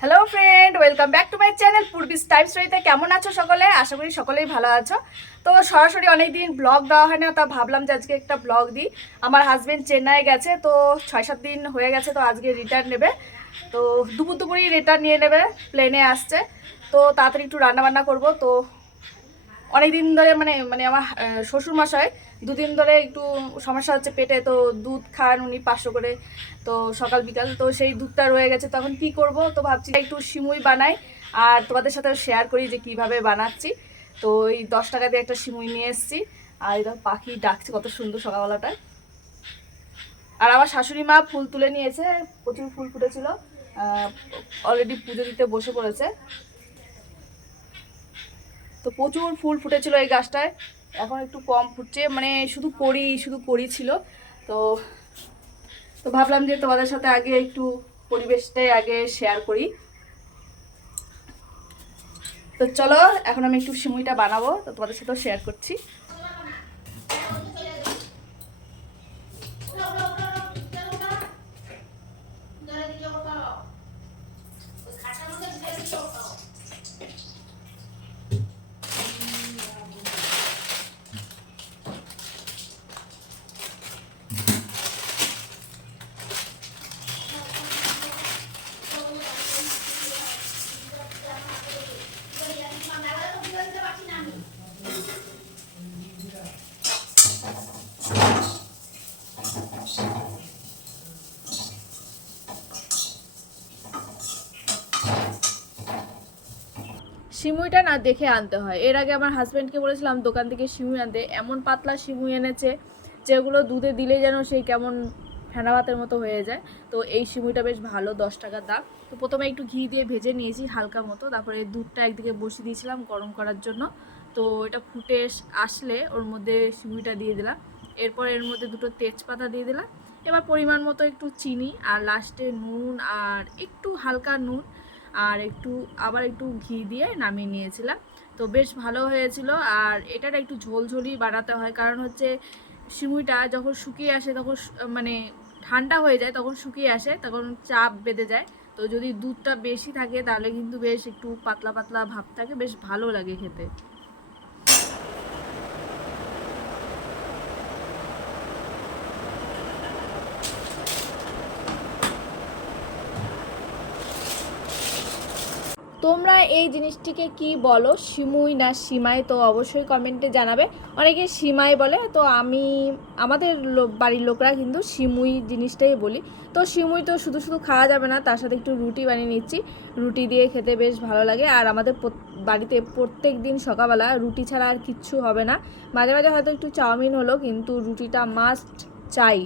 Hello friend welcome back to my channel পূর্বিস time স্টোরিতে কেমন আছো সকলে? আশা করি সকলেই ভালো আছো। তো সরাসরি অনেক দিন ব্লগ দেওয়া হয় না, তা ভাবলাম যে আজকে একটা ব্লগ দিই। আমার হাজবেন্ড চেন্নাই গেছে, তো ছয় সাত দিন হয়ে গেছে, তো আজকে রিটার্ন নেবে। তো দুপুর দুপুরই রিটার্ন নিয়ে নেবে প্লেনে আসছে। তো তাড়াতাড়ি একটু রান্না বান্না করব, তো অনেক দিন ধরে মানে মানে আমার শ্বশুরমশাই দুদিন ধরে একটু সমস্যা হচ্ছে পেটে, তো দুধ খান উনি পাঁচশো করে, তো সকাল, বিকাল, তো সেই দুধটা রয়ে গেছে। তখন কি করব? তো ভাবছি একটু সিমুই বানাই আর তোমাদের সাথে শেয়ার করি যে কীভাবে বানাচ্ছি। তো এই দশ টাকা দিয়ে একটা সিমুই নিয়ে এসেছি। আর এটা পাখি ডাকছে কত সুন্দর সকালবেলাটায় আর আমার শাশুড়ি মা ফুল তুলে নিয়েছে, প্রচুর ফুল ফুটেছিল। অলরেডি পুজো দিতে বসে পড়েছে। তো প্রচুর ফুল ফুটেছিল এই গাছটায়। এখন একটু কম ফুটছে মানে শুধু করি শুধু করি ছিল। তো তো ভাবলাম যে তোমাদের সাথে আগে একটু পরিবেশটাই আগে শেয়ার করি। তো চলো, এখন আমি একটু সিমুইটা বানাবো, তো তোমাদের সাথেও শেয়ার করছি। সিমুইটা না দেখে আনতে হয়। এর আগে আমার হাজব্যান্ডকে বলেছিলাম, দোকান থেকে সিমুই আনতে। এমন পাতলা সিমুই এনেছে যেগুলো দুধে দিলে যেন সেই কেমন ফেনা ভাতের মতো হয়ে যায়। তো এই সিমুইটা বেশ ভালো, দশ টাকার দাম। তো প্রথমে একটু ঘি দিয়ে ভেজে নিয়েছি হালকা মতো। তারপরে দুধটা একদিকে বসিয়ে দিয়েছিলাম গরম করার জন্য। তো এটা ফুটে আসলে ওর মধ্যে সিমুইটা দিয়ে দিলাম। এরপর এর মধ্যে দুটো তেজপাতা দিয়ে দিলাম। এবার পরিমাণ মতো একটু চিনি আর লাস্টে নুন আর একটু হালকা নুন। আর একটু, আবার একটু ঘি দিয়ে নামিয়ে নিয়েছিলাম। তো বেশ ভালো হয়েছিল। আর এটার একটু ঝোলঝোলি বানাতে হয়। কারণ হচ্ছে সিমুইটা যখন শুকিয়ে আসে, তখন মানে ঠান্ডা হয়ে যায়, তখন শুকিয়ে আসে, তখন চাপ বেঁধে যায়। তো যদি দুধটা বেশি থাকে, তাহলে কিন্তু বেশ একটু পাতলা পাতলা ভাব থাকে, বেশ ভালো লাগে খেতে তোমরা এই জিনিসটিকে কি বলো? সিমুই না সিমাই? তো অবশ্যই কমেন্টে জানাবে। অনেকে সিমাই বলে, তো আমি, আমাদের বাড়ির লোকরা কিন্তু সিমুই জিনিসটাই বলি। তো সিমুই তো শুধু শুধু খাওয়া যাবে না, তার সাথে একটু রুটি বানিয়ে নিচ্ছি। রুটি দিয়ে খেতে বেশ ভালো লাগে। আর আমাদের বাড়িতে প্রত্যেক দিন সকালবেলা রুটি ছাড়া আর কিচ্ছু হবে না। মাঝে মাঝে হয়তো একটু চাউমিন হলো, কিন্তু রুটিটা মাস্ট চাই।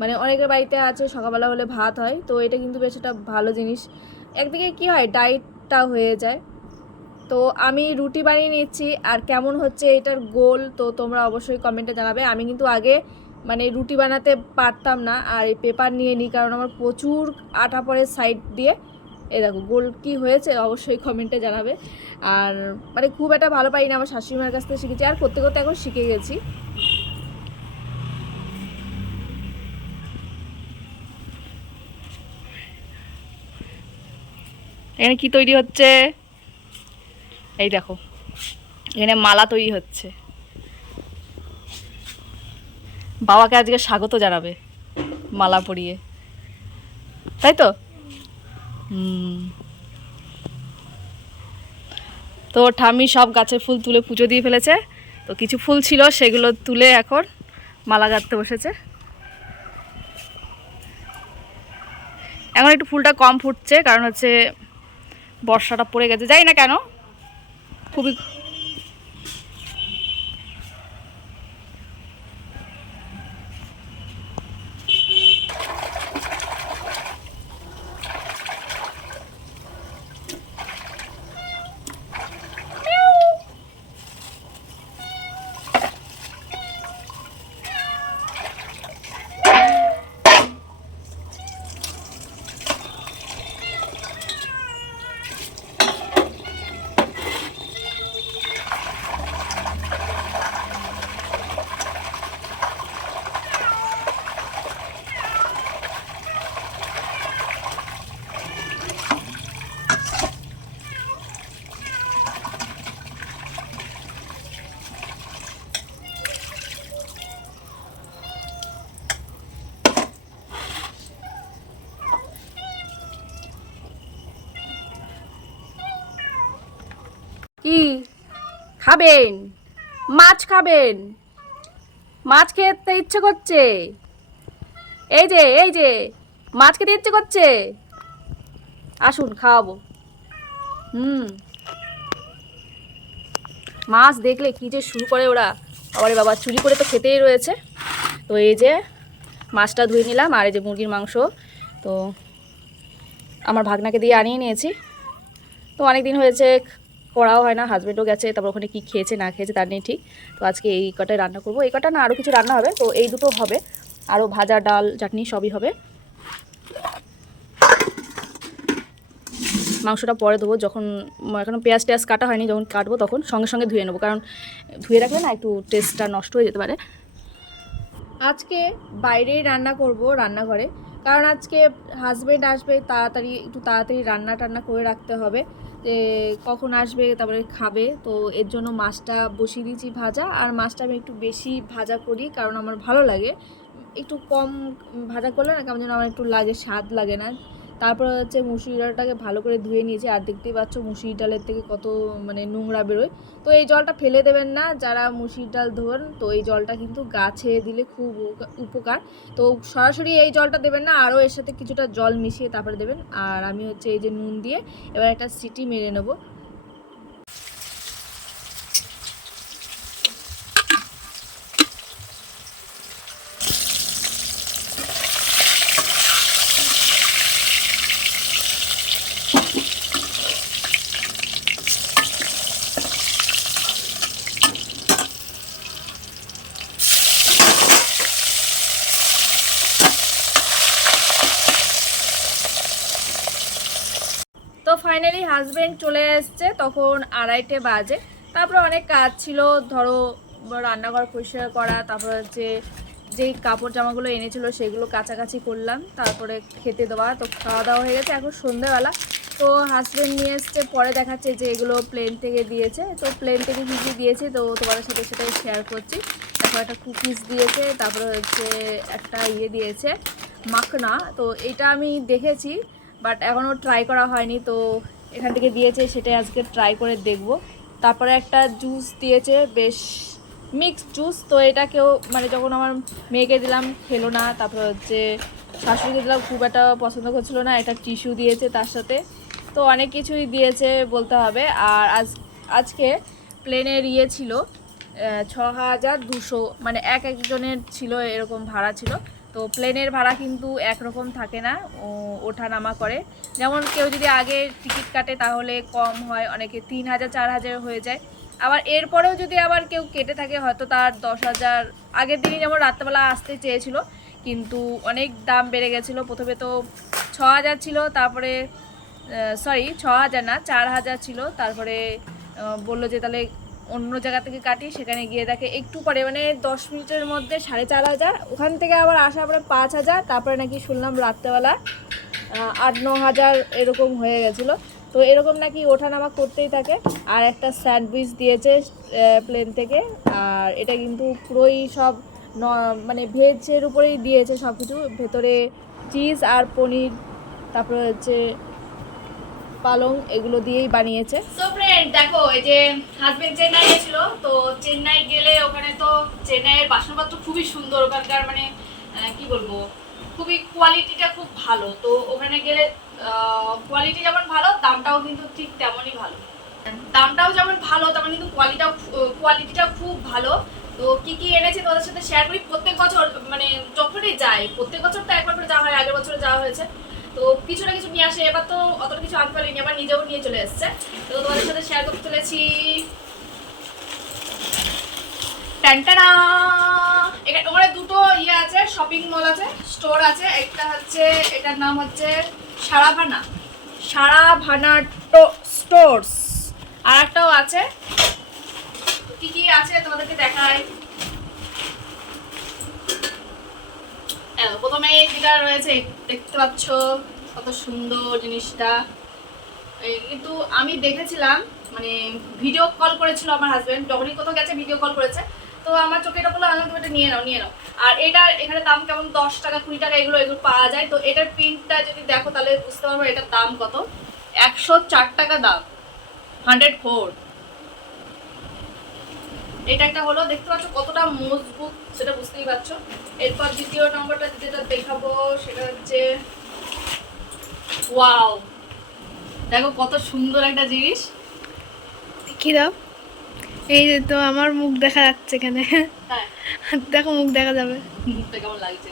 মানে অনেকের বাড়িতে আছে, সকালবেলা হলে ভাত হয়, তো এটা কিন্তু বেশ একটা ভালো জিনিস। একদিকে কি হয় ডায়েটটা হয়ে যায়। তো আমি রুটি বানিয়ে নিচ্ছি আর কেমন হচ্ছে এটার গোল তো তোমরা অবশ্যই কমেন্টে জানাবে। আমি কিন্তু আগে মানে রুটি বানাতে পারতাম না আর এই পেপার নিয়ে নিই কারণ আমার প্রচুর আটা পড়ে সাইড দিয়ে। এ দেখো গোল কী হয়েছে অবশ্যই কমেন্টে জানাবে। আর মানে খুব একটা ভালো পাই না আমার শাশুড়ি শাশুড়িমার কাছ থেকে শিখেছি। আর করতে করতে এখন শিখে গেছি। এখানে কি তৈরি হচ্ছে? এই দেখো, এখানে মালা তৈরি হচ্ছে। বাবাকে আজকে স্বাগত জানাবে মালা পরিয়ে। তাই তো? তো ঠাম্মি সব গাছের ফুল তুলে পুজো দিয়ে ফেলেছে। তো কিছু ফুল ছিল, সেগুলো তুলে এখন মালা গাঁথতে বসেছে। এখন একটু ফুলটা কম ফুটছে, কারণ হচ্ছে বর্ষাটা পড়ে গেছে। যাই না কেন খুবই খাবেন। মাছ খাবেন। মাছ খেতে ইচ্ছে করছে। এই যে এই যে, মাছ খেতে ইচ্ছে করছে। আসুন, খাওয়াবো। হুম। মাছ দেখলে কি যে শুরু করে ওরা। আবার বাবা, চুরি করে তো খেতেই রয়েছে। তো এই যে, মাছটা ধুয়ে নিলাম, আর এই যে মুরগির মাংস। তো আমার ভাগনাকে দিয়ে আনিয়ে নিয়েছি। তো অনেক দিন হয়েছে করাও হয় না হাজব্যান্ডও গেছে, তারপর ওখানে কী খেয়েছে, না খেয়েছে, তার নেই ঠিক। তো আজকে এই কটাই রান্না করব। এই কটা না আরও কিছু রান্না হবে, তো এই দুটো হবে। আরও ভাজা, ডাল, চাটনি সবই হবে। মাংসটা পরে দেবো, যখন এখন পেঁয়াজ টেয়াজ কাটা হয়নি, যখন কাটবো তখন সঙ্গে সঙ্গে ধুয়ে নেব, কারণ ধুয়ে রাখলে না একটু টেস্টটা নষ্ট হয়ে যেতে পারে। আজকে বাইরেই রান্না করব, রান্নাঘরে। কারণ আজকে হাজব্যান্ড আসবে, তাড়াতাড়ি, একটু তাড়াতাড়ি রান্না টান্না করে রাখতে হবে। যে কখন আসবে, তারপরে খাবে। তো এর জন্য মাছটা বসিয়ে দিয়েছি ভাজা। আর মাছটা আমি একটু বেশি ভাজা করি, কারণ আমার ভালো লাগে। একটু কম ভাজা করলে না কেমন যেন আমার একটু লাগে, স্বাদ লাগে না। তারপর হচ্ছে মুসুরি ডালটাকে ভালো করে ধুয়ে নিয়েছি। আর দেখতেই পাচ্ছ মুসুরি ডালের থেকে কত মানে নোংরা বেরোয়। তো এই জলটা ফেলে দেবেন না, যারা মুসুরি ডাল ধোন, তো এই জলটা কিন্তু গাছে দিলে খুব উপকার। তো সরাসরি এই জলটা দেবেন না, আরও এর সাথে কিছুটা জল মিশিয়ে তারপরে দেবেন। আর আমি হচ্ছে এই যে নুন দিয়ে এবার একটা সিটি মেরে নেব তো হাজবেন্ড চলে এসছে, তখন আড়াইটে বাজে। তারপরে অনেক কাজ ছিল, ধরো, রান্নাঘর পরিষ্কার করা, তারপর হচ্ছে যেই কাপড় জামাগুলো এনেছিল সেগুলো কাছাকাছি করলাম, তারপরে খেতে দেওয়া, তো খাওয়া দাওয়া হয়ে গেছে এখন সন্ধেবেলা তো হাজবেন্ড নিয়ে এসছে, পরে দেখাচ্ছে যে এগুলো প্লেন থেকে দিয়েছে, তো প্লেন থেকে কী কী দিয়েছে, তো তোমাদের সাথে সেটাই শেয়ার করছি। তারপর একটা কুকিজ দিয়েছে, তারপরে হচ্ছে একটা ইয়ে দিয়েছে, মাখনা। তো এটা আমি দেখেছি বাট এখনও ট্রাই করা হয়নি, তো এখান থেকে দিয়েছে, সেটাই আজকে ট্রাই করে দেখব। তারপরে একটা জুস দিয়েছে, বেশ মিক্সড জুস তো এটা কেউ মানে যখন আমার মেয়েকে দিলাম, খেলো না। তারপরে হচ্ছে শাশুড়িকে দিলাম, খুব একটা পছন্দ করছিল না, এটা টিস্যু দিয়েছে তার সাথে। তো অনেক কিছুই দিয়েছে বলতে হবে। আর আজ, আজকে প্লেনের ইয়ে ছিল ছ হাজার দুশো মানে এক একজনের ছিল, এরকম ভাড়া ছিল। তো প্লেনের ভাড়া কিন্তু একরকম থাকে না ওঠা নামা করে। যেমন কেউ যদি আগে টিকিট কাটে তাহলে কম হয়, অনেকে তিন হাজার, চার হাজার হয়ে যায়। আবার এরপরেও যদি আবার কেউ কেটে থাকে, হয়তো তার দশ হাজার, আগের দিনই যেমন রাত্রেবেলা আসতে চেয়েছিল, কিন্তু অনেক দাম বেড়ে গেছিল। প্রথমে তো ছ হাজার ছিল, তারপরে সরি ছ হাজার না, চার হাজার ছিল। তারপরে বলল যে তাহলে অন্য জায়গা থেকে কাটি সেখানে গিয়ে দেখে একটু পরে মানে দশ মিনিটের মধ্যে সাড়ে চার হাজার। ওখান থেকে আবার আসা পরে পাঁচ হাজার, তারপরে নাকি শুনলাম রাত্রেবেলা আট, ন হাজার এরকম হয়ে গেছিল। তো এরকম নাকি ওঠানামা করতেই থাকে। আর একটা স্যান্ডউইচ দিয়েছে প্লেন থেকে। আর এটা কিন্তু পুরোই সব ন- মানে ভেজের উপরেই দিয়েছে সব কিছু ভেতরে চিজ আর পনির, তারপরে হচ্ছে পালং এগুলো দিয়েই বানিয়েছে। সো ফ্রেন্ড দেখো, এই যে হাজবেন্ড চেন্নাই গেছিল, তো চেন্নাই গেলে ওখানে তো চেন্নাইয়ের বাসনপত্র খুবই সুন্দর, ওখানকার মানে কি বলব, খুবই কোয়ালিটিটা খুব ভালো। তো ওখানে গেলে কোয়ালিটি যেমন ভালো, দামটাও কিন্তু ঠিক তেমনই ভালো। দামটাও যেমন ভালো, তেমন কিন্তু কোয়ালিটাও কোয়ালিটিটাও খুব ভালো। তো কি কি এনেছে তোমাদের সাথে শেয়ার করি? প্রত্যেক বছর মানে যখনই যাই, প্রত্যেক বছর তো একবার করে যাওয়া হয়, আগের বছরে যাওয়া হয়েছে। তো কিছু না কিছু নিয়ে আসে, এবার তো অতটা কিছু আনতে পারিনি এবার নিজেও নিয়ে চলে এসছে। তো তোমাদের সাথে শেয়ার করতে চলেছি। ট্যান্টানা এখানে ওখানে দুটো ইয়ে আছে শপিং মল আছে স্টোর আছে, একটা হচ্ছে, এটার নাম হচ্ছে সারাভানা। সারাভানা স্টোরস আর একটাও আছে। কি কি আছে তোমাদেরকে দেখাই এই প্রথমে যেটা রয়েছে, দেখতে পাচ্ছ কত সুন্দর জিনিসটা। কিন্তু আমি দেখেছিলাম মানে ভিডিও কল করেছিল আমার হাজবেন্ড যখনই কোথাও গেছে ভিডিও কল করেছে, তো আমার চোখে এটা বলল আমি তুমি এটা নিয়ে নাও নিয়ে নাও। আর এটা, এখানে দাম কেমন? দশ টাকা, কুড়ি টাকা, এগুলো এগুলো পাওয়া যায়। তো এটার প্রিন্টটা যদি দেখো, তাহলে বুঝতে পারব এটার দাম কত। একশো চার টাকা দাম হান্ড্রেড ফোর এটা একটা হলো দেখতে পাচ্ছ কতটা মজবুত সেটা বুঝতেই পারছ। এরপর দ্বিতীয় নম্বরটা যেটা দেখাবো সেটা হচ্ছে ওয়াও! দেখো কত সুন্দর একটা জিনিস। কি দাও। এই যে তো আমার মুখ দেখা যাচ্ছে এখানে। হ্যাঁ। দেখো মুখ দেখা যাবে। মুখটা কেমন লাগছে।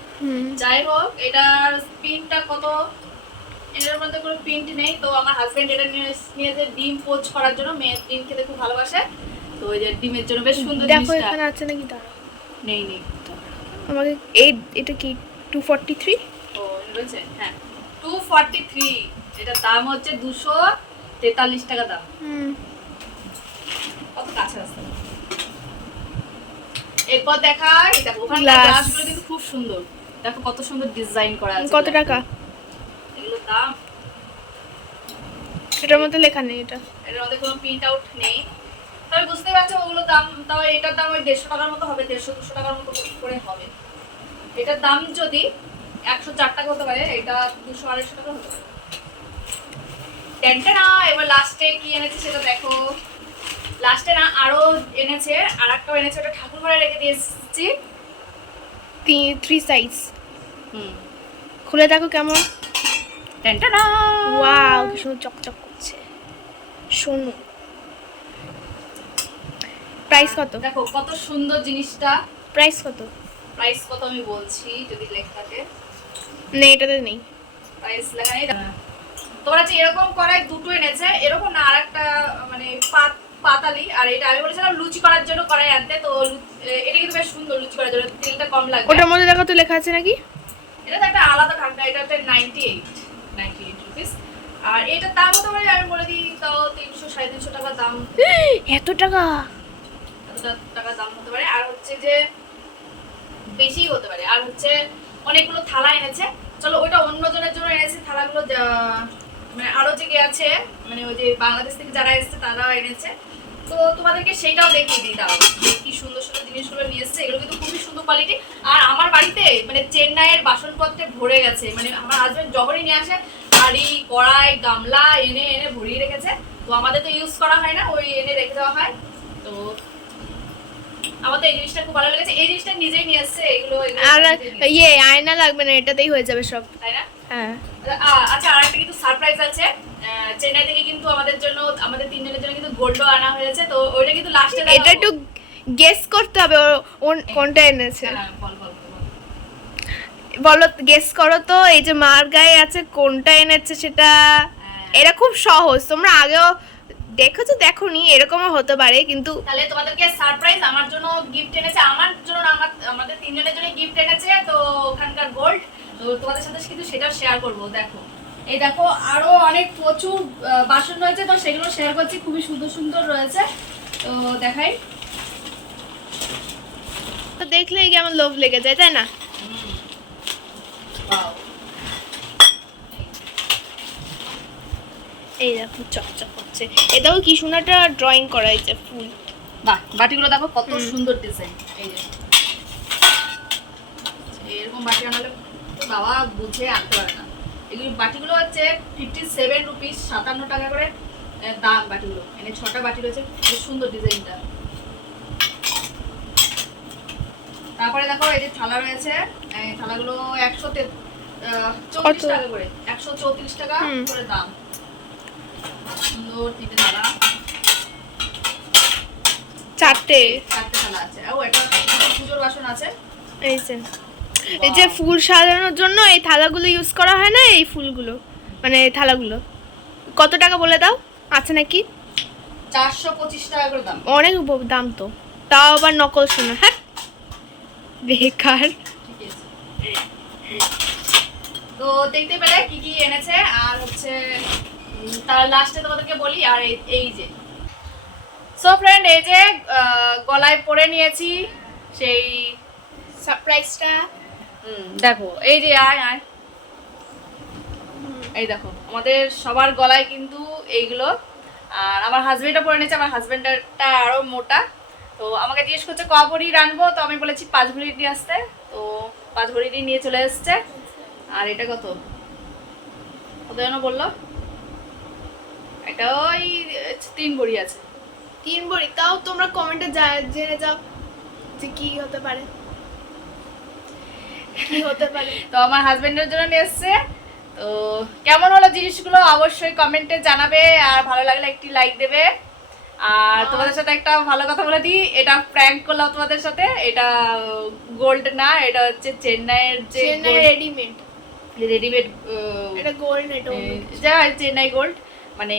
যাই হোক এটার পিনটা কত? এটার মধ্যে কোনো প্রিন্ট নেই তো আমার হাজবেন্ড এটা নিয়ে নিয়েছে ডিম পোচ করার জন্য মেয়ের ডিম খেতে খুব ভালোবাসে। তো ওই যে ডিমের জন্য বেশ সুন্দর দেখো এখানে আছে নাকি? দাঁড়াও। নেই নেই। আমাকে এই এটা কি টু ফর্টি থ্রি ও রয়েছে হ্যাঁ। টু ফর্টি থ্রি এটার দাম হচ্ছে দুশো তেতাল্লিশ টাকা দাম। কত কাছে আসতে এরপর দেখা এই দেখো ওখানে গ্লাসগুলো কিন্তু খুব সুন্দর। দেখো কত সুন্দর ডিজাইন করা আছে কত টাকা? এগুলো দাম? এটার মধ্যে লেখা নেই এটা। এটার মধ্যে কোনো প্রিন্ট আউট নেই। তবে বুঝতেই পারছ ওগুলো দাম তাও এটার দাম ওই দেড়শো টাকার মতো হবে দেড়শো দুশো টাকার মতো করে হবে। এটার দাম যদি একশো চার টাকা হতে পারে এটা দুশো আড়াইশো টাকা হতে পারে। টেনটা না এবার লাস্টে কি এনেছে সেটা দেখো। লাস্টে না আরও এনেছে আর একটাও এনেছে ওটা ঠাকুর ঘরে রেখে দিয়েছি। থ্রি সাইজ হুম। খুলে দেখো কেমন। টেনটা না ওয়াও কি সুন্দর চকচক করছে। শোনো। প্রাইস কত? দেখো কত সুন্দর জিনিসটা। প্রাইস কত? প্রাইস কত আমি বলছি যদি লেখা থাকে নেই এটাতে নেই। প্রাইস লেখা নেই তোমরা যে এরকম করায় দুটো এনেছে এরকম না আরেকটা মানে পাত- পাতালি। আর এটা আমি বলেছিলাম লুচি করার জন্য করাই আনতে তো এটা কিন্তু বেশ সুন্দর লুচি করার জন্য তেলটা কম লাগবে। ওটার মধ্যে দেখো তো লেখা আছে নাকি? এটা তো একটা আলাদা ঢাকনা এটা হচ্ছে ninety eight ninety eight rupees আর এটার দাম পারে আমি বলে দিই তাও তিনশো সাড়ে তিনশো টাকা দাম। এত টাকা? টাকা দাম হতে পারে। আর হচ্ছে যে বেশি হতে পারে। আর হচ্ছে অনেকগুলো থালা এনেছে। চলো ওইটা অন্য জনের জন্য এনেছে। থালাগুলো মানে আরও যে আছে মানে ওই যে বাংলাদেশ থেকে যারা এসেছে তারা এনেছে। তো তোমাদেরকে সেইটাও দেখিয়ে দিই দাও কি সুন্দর সুন্দর জিনিসগুলো নিয়ে এসেছে। এগুলো কিন্তু খুবই সুন্দর কোয়ালিটি আর আমার বাড়িতে মানে চেন্নাইয়ের বাসনপত্রে ভরে গেছে। মানে আমার হাজবেন্ড যখনই নিয়ে আসে। হাঁড়ি কড়াই, গামলা এনে এনে ভরিয়ে রেখেছে। তো আমাদের তো ইউজ করা হয় না, ওই এনে রেখে দেওয়া হয়। তো আমার তো এই জিনিসটা খুব ভালো লেগেছে। এই জিনিসটা নিজেই নিয়ে এসছে এগুলো এগুলো আর নিজেই নিয়ে এসছে, ইয়ে আয়না লাগবে না এটাতেই হয়ে যাবে সব। তাই না? হ্যাঁ। আচ্ছা আর একটা কিন্তু সারপ্রাইজ আছে। চেন্নাই থেকে কিন্তু আমাদের জন্য আমাদের তিনজনের জন্য কিন্তু গোল্ডও আনা হয়েছে তো ওইটা কিন্তু লাস্টে এটা একটু গেস করতে হবে কোনটা এনেছে। হ্যাঁ বল গেস করো তো এই যে মার গায়ে আছে কোনটা এনেছে সেটা? হ্যাঁ। এটা খুব সহজ তোমরা আগেও দেখেছ দেখোনি এরকমও হতে পারে কিন্তু তাহলে তোমাদেরকে সারপ্রাইজ আমার জন্য গিফট এনেছে আমার জন্য না, আমার আমাদের তিনজনের জন্য গিফট এনেছে তো ওখানকার গোল্ড তো তোমাদের সাথে কিন্তু সেটা শেয়ার করব দেখো। এই দেখো আরও অনেক প্রচুর বাসন রয়েছে তো সেগুলো শেয়ার করছি খুবই সুন্দর সুন্দর রয়েছে। তো দেখাই। তো দেখলেই কেমন লোভ লেগে যায় তাই না? এই দেখো চকচক করছে। এটাও কি সুন্দর একটা ড্রয়িং করা হয়েছে ফুল। বাহ বাটিগুলো দেখো কত সুন্দর ডিজাইন এই যে। এরকম বাটি আনালে বাবা বুঝে আনতে পারে না। এগুলো বাটিগুলো হচ্ছে ফিফটি সেভেন রুপিস সাতান্ন টাকা করে দাম বাটিগুলো। এখানে ছটা বাটি রয়েছে খুব সুন্দর ডিজাইনটা তারপরে দেখো এই যে থালা রয়েছে থালাগুলো একশো চৌত্রিশ কত? টাকা করে একশো চৌত্রিশ টাকা করে দাম। সুন্দর তিনটে থালা। চারটে। চারটে থালা আছে। ও এটা পুজোর বাসন আছে। এই যে এই যে ফুল সাজানোর জন্য এই থালাগুলো ইউজ করা হয় না এই ফুলগুলো? মানে থালাগুলো। কত টাকা বলে দাও? আছে নাকি? চারশো পঁচিশ টাকা করে দাম। অনেক দাম তো। তাও আবার নকল শোনা হ্যাঁ। বেকার। তো দেখতে পেলে কি কি এনেছে আর হচ্ছে তার লাস্টে তোমাদেরকে বলি, আর এই- যে। সো ফ্রেন্ড এই যে গলায় পরে নিয়েছি সেই সারপ্রাইজটা দেখো, এই যে, আয় আয়। এই দেখো, আমাদের সবার গলায় কিন্তু এইগুলো। আর আমার হাজবেন্ডও পরে নিয়েছে, আমার হাজবেন্ডটা আরও মোটা। তো আমাকে জিজ্ঞেস করছে, ক ভরি রানবো তো আমি বলেছি, পাঁচ ভরি নিয়ে আসতে। তো পাঁচ ভরি নিয়ে চলে এসছে। আর এটা কত? কত যেন বলল? এটা ওই তিন ভরি আছে। তিন ভরি তাও তোমরা কমেন্টে জেনে যাও যে কি হতে পারে। কি হতে পারে? তো আমার হাজবেন্ডের জন্য নিয়ে এসছে। তো কেমন হলো জিনিসগুলো অবশ্যই কমেন্টে জানাবে আর ভালো লাগলে একটি লাইক দেবে। আর তোমাদের সাথে একটা ভালো কথা বলে দিই এটা প্র্যাঙ্ক করলাম তোমাদের সাথে। এটা গোল্ড না এটা হচ্ছে চেন্নাইয়ের যে চেন্নাই রেডিমেড রেডিমেড এটা গোল্ড এটা যা চেন্নাই গোল্ড মানে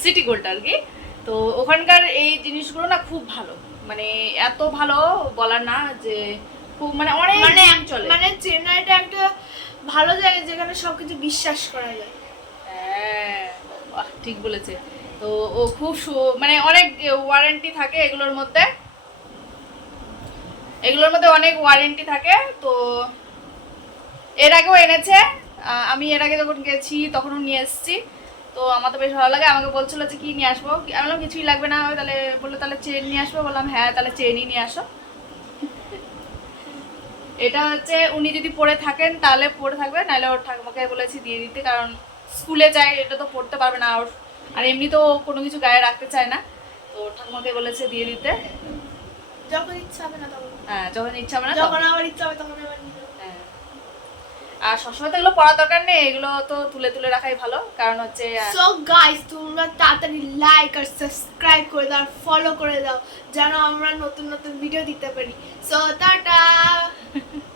সিটি গোল্ড আর কি। তো ওখানকার এই জিনিসগুলো না খুব ভালো। মানে এত ভালো বলার না যে খুব মানে অনেক মানে চলে। মানে চেন্নাইটা একটা ভালো জায়গা যেখানে সবকিছু বিশ্বাস করা যায়। হ্যাঁ ঠিক বলেছে। তো ও খুব মানে অনেক ওয়ারেন্টি থাকে এগুলোর মধ্যে। এগুলোর মধ্যে অনেক ওয়ারেন্টি থাকে। তো এর আগেও এনেছে। আমি এর আগে যখন গেছি তখনও নিয়ে এসেছি। তো আমার তো বেশ ভালো লাগে। আমাকে বলছিল যে কি নিয়ে আসব? আমি বললাম কিছুই লাগবে না। তাহলে বলল তাহলে চেন নিয়ে আসব। বললাম হ্যাঁ তাহলে চেনই নিয়ে আসো। এটা হচ্ছে উনি যদি পড়ে থাকেন তাহলে পড়ে থাকবে। নাহলে ওর ঠাকুমাকে বলেছি দিয়ে দিতে কারণ স্কুলে যায় এটা তো পড়তে পারবে না ওর। আর এমনি তো কোনো কিছু গায়ে রাখতে চায় না। তো ওর ঠাকুমাকে বলেছে দিয়ে দিতে। যখন ইচ্ছা হবে না তখন। হ্যাঁ যখন ইচ্ছা হবে না তখন। যখন আমার ইচ্ছা হবে তখন আবার। আর সবসময় তো এগুলো পড়ার দরকার নেই এগুলো তো তুলে তুলে রাখাই ভালো। কারণ হচ্ছে সো গাইস তোমরা তাড়াতাড়ি লাইক আর সাবস্ক্রাইব করে দাও ফলো করে দাও যেন আমরা নতুন নতুন ভিডিও দিতে পারি। So tata!